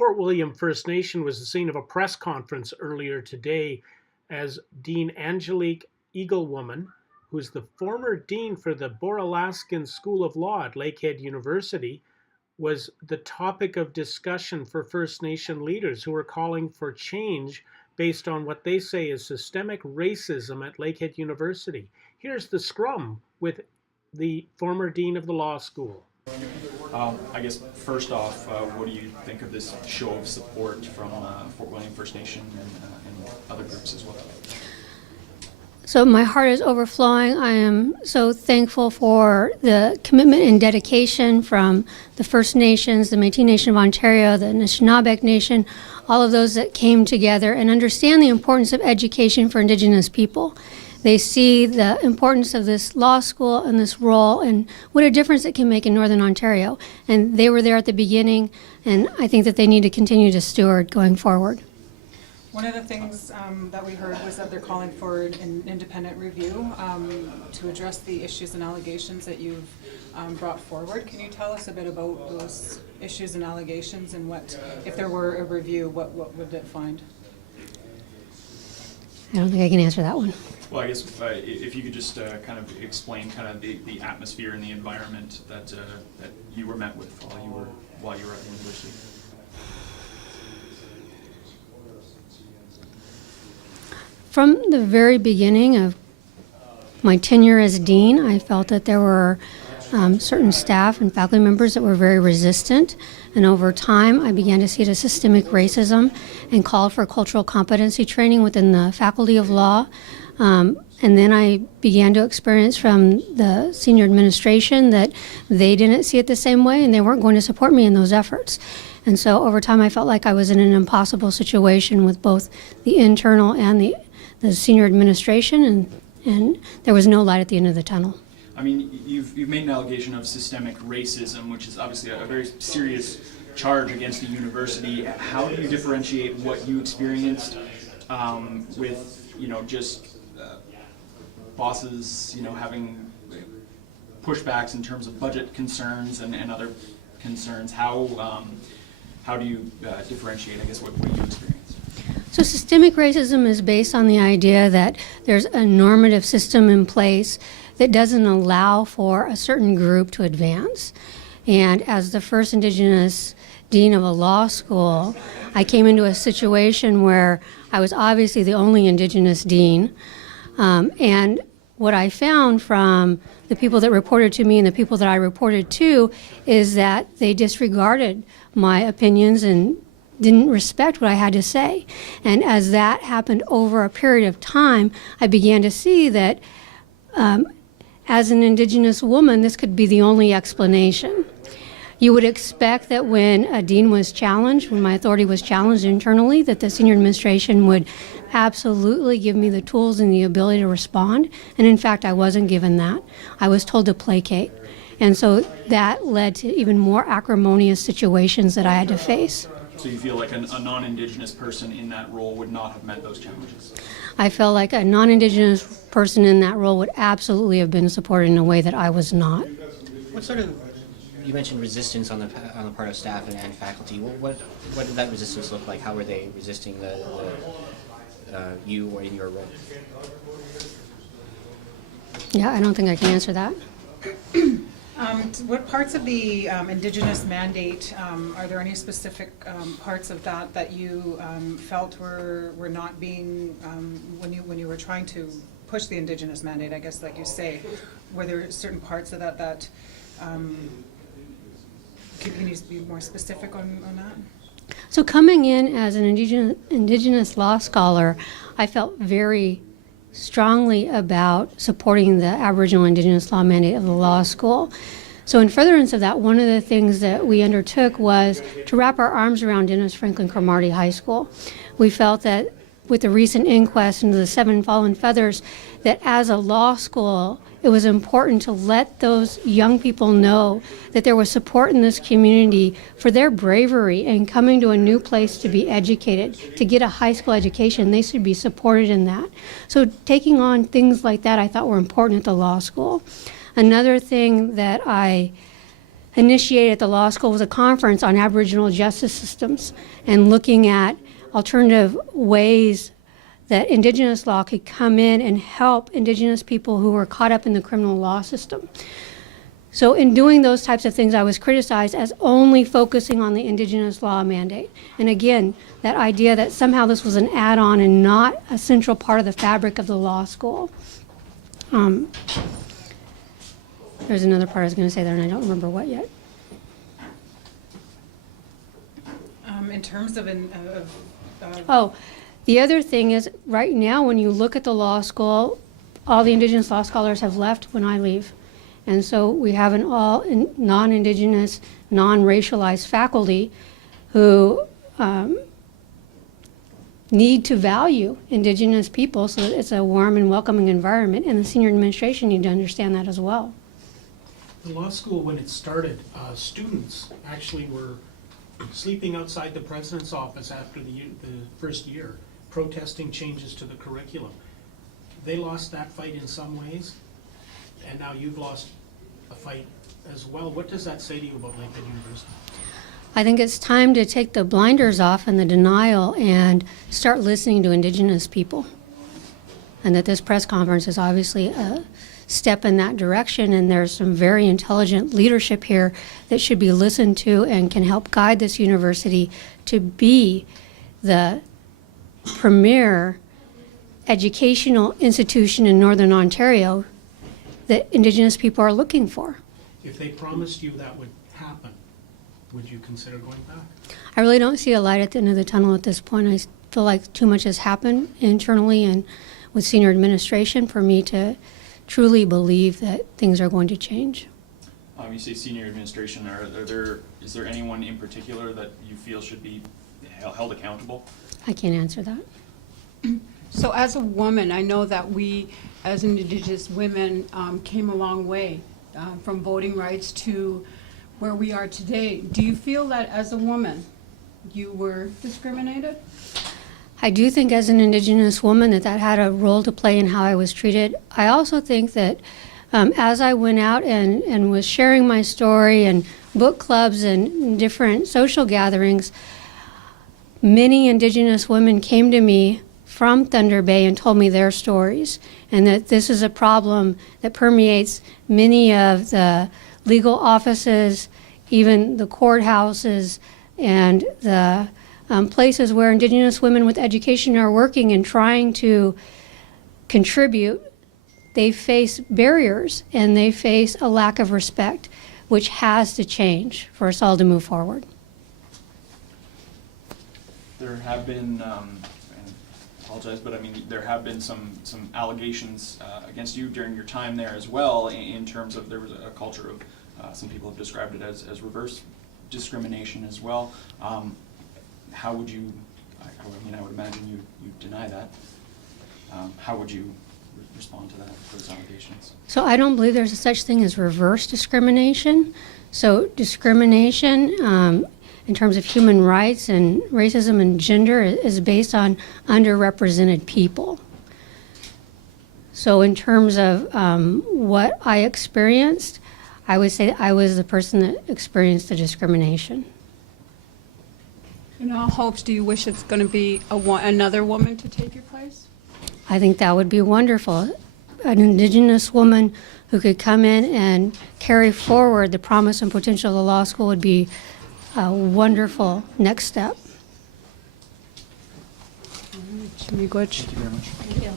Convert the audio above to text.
Fort William First Nation was the scene of a press conference earlier today as Dean Angelique Eaglewoman, who is the former dean for the Bora Laskin School of Law at Lakehead University, was the topic of discussion for First Nation leaders who are calling for change based on what they say is systemic racism at Lakehead University. Here's the Scrum with the former dean of the law school. I guess first off, what do you think of this show of support from Fort William First Nation and other groups as well? So my heart is overflowing. I am so thankful for the commitment and dedication from the First Nations, the Métis Nation of Ontario, the Anishinaabe Nation, all of those that came together and understand the importance of education for Indigenous people. They see the importance of this law school and this role and what a difference it can make in Northern Ontario. And they were there at the beginning, and I think that they need to continue to steward going forward. One of the things that we heard was that they're calling for an independent review to address the issues and allegations that you've brought forward. Can you tell us a bit about those issues and allegations, and what, if there were a review, what would it find? I don't think I can answer that one. Well, I guess if you could just kind of explain kind of the atmosphere and the environment that you were met with while you were at the university. From the very beginning of my tenure as dean, I felt that there were certain staff and faculty members that were very resistant, and over time I began to see the systemic racism and called for cultural competency training within the Faculty of Law. And then I began to experience from the senior administration that they didn't see it the same way and they weren't going to support me in those efforts. And so over time I felt like I was in an impossible situation with both the internal and the senior administration, and there was no light at the end of the tunnel. I mean, you've made an allegation of systemic racism, which is obviously a very serious charge against the university. How do you differentiate what you experienced with, just bosses, having pushbacks in terms of budget concerns and other concerns? How do you differentiate, I guess, what you experienced? So systemic racism is based on the idea that there's a normative system in place that doesn't allow for a certain group to advance. And as the first Indigenous dean of a law school, I came into a situation where I was obviously the only Indigenous dean. And what I found from the people that reported to me and the people that I reported to is that they disregarded my opinions and didn't respect what I had to say. And as that happened over a period of time, I began to see that as an Indigenous woman, this could be the only explanation. You would expect that when a dean was challenged, when my authority was challenged internally, that the senior administration would absolutely give me the tools and the ability to respond. And in fact, I wasn't given that. I was told to placate. And so that led to even more acrimonious situations that I had to face. So you feel like a non-Indigenous person in that role would not have met those challenges? I felt like a non-Indigenous person in that role would absolutely have been supported in a way that I was not. What sort of, you mentioned resistance on the part of staff and faculty. What did that resistance look like? How were they resisting you or in your role? Yeah, I don't think I can answer that. What parts of the Indigenous mandate, are there any specific parts of that you felt were not being, when you were trying to push the Indigenous mandate, I guess, like you say, were there certain parts of that can you be more specific on that? So coming in as an Indigenous law scholar, I felt very strongly about supporting the Aboriginal Indigenous law mandate of the law school. So in furtherance of that, one of the things that we undertook was to wrap our arms around Dennis Franklin Cromartie High School. We felt that with the recent inquest into the 7 fallen feathers, that as a law school, it was important to let those young people know that there was support in this community for their bravery in coming to a new place to be educated, to get a high school education. They should be supported in that. So taking on things like that I thought were important at the law school. Another thing that I initiated at the law school was a conference on Aboriginal justice systems and looking at alternative ways that Indigenous law could come in and help Indigenous people who were caught up in the criminal law system. So in doing those types of things, I was criticized as only focusing on the Indigenous law mandate. And again, that idea that somehow this was an add-on and not a central part of the fabric of the law school. There's another part I was going to say there, and I don't remember what yet. In terms of Oh, the other thing is, right now, when you look at the law school, all the Indigenous law scholars have left when I leave. And so we have an all non-Indigenous, non-racialized faculty who need to value Indigenous people so that it's a warm and welcoming environment, and the senior administration need to understand that as well. The law school, when it started, students actually were sleeping outside the president's office after the first year, protesting changes to the curriculum. They lost that fight in some ways, and now you've lost a fight as well. What does that say to you about Lakehead University? I think it's time to take the blinders off and the denial and start listening to Indigenous people. And that this press conference is obviously a step in that direction, and there's some very intelligent leadership here that should be listened to and can help guide this university to be the premier educational institution in Northern Ontario that Indigenous people are looking for. If they promised you that would happen, would you consider going back? I really don't see a light at the end of the tunnel at this point. I feel like too much has happened internally and with senior administration for me to truly believe that things are going to change. You say senior administration. Is there anyone in particular that you feel should be held accountable? I can't answer that. So as a woman, I know that we, as Indigenous women, came a long way from voting rights to where we are today. Do you feel that as a woman, you were discriminated? I do think as an Indigenous woman that had a role to play in how I was treated. I also think that as I went out and was sharing my story and book clubs and different social gatherings, many Indigenous women came to me from Thunder Bay and told me their stories, and that this is a problem that permeates many of the legal offices, even the courthouses, and the places where Indigenous women with education are working and trying to contribute. They face barriers and they face a lack of respect, which has to change for us all to move forward. There have been, I apologize, but I mean, there have been some allegations against you during your time there as well, in terms of there was a culture of, some people have described it as reverse discrimination as well. How would you, I would imagine you deny that. How would you respond to that, those allegations? So I don't believe there's a such thing as reverse discrimination. So discrimination in terms of human rights and racism and gender is based on underrepresented people. So in terms of what I experienced, I would say that I was the person that experienced the discrimination. In all hopes, do you wish it's going to be another woman to take your place? I think that would be wonderful. An Indigenous woman who could come in and carry forward the promise and potential of the law school would be a wonderful next step. Thank you very much. Thank you.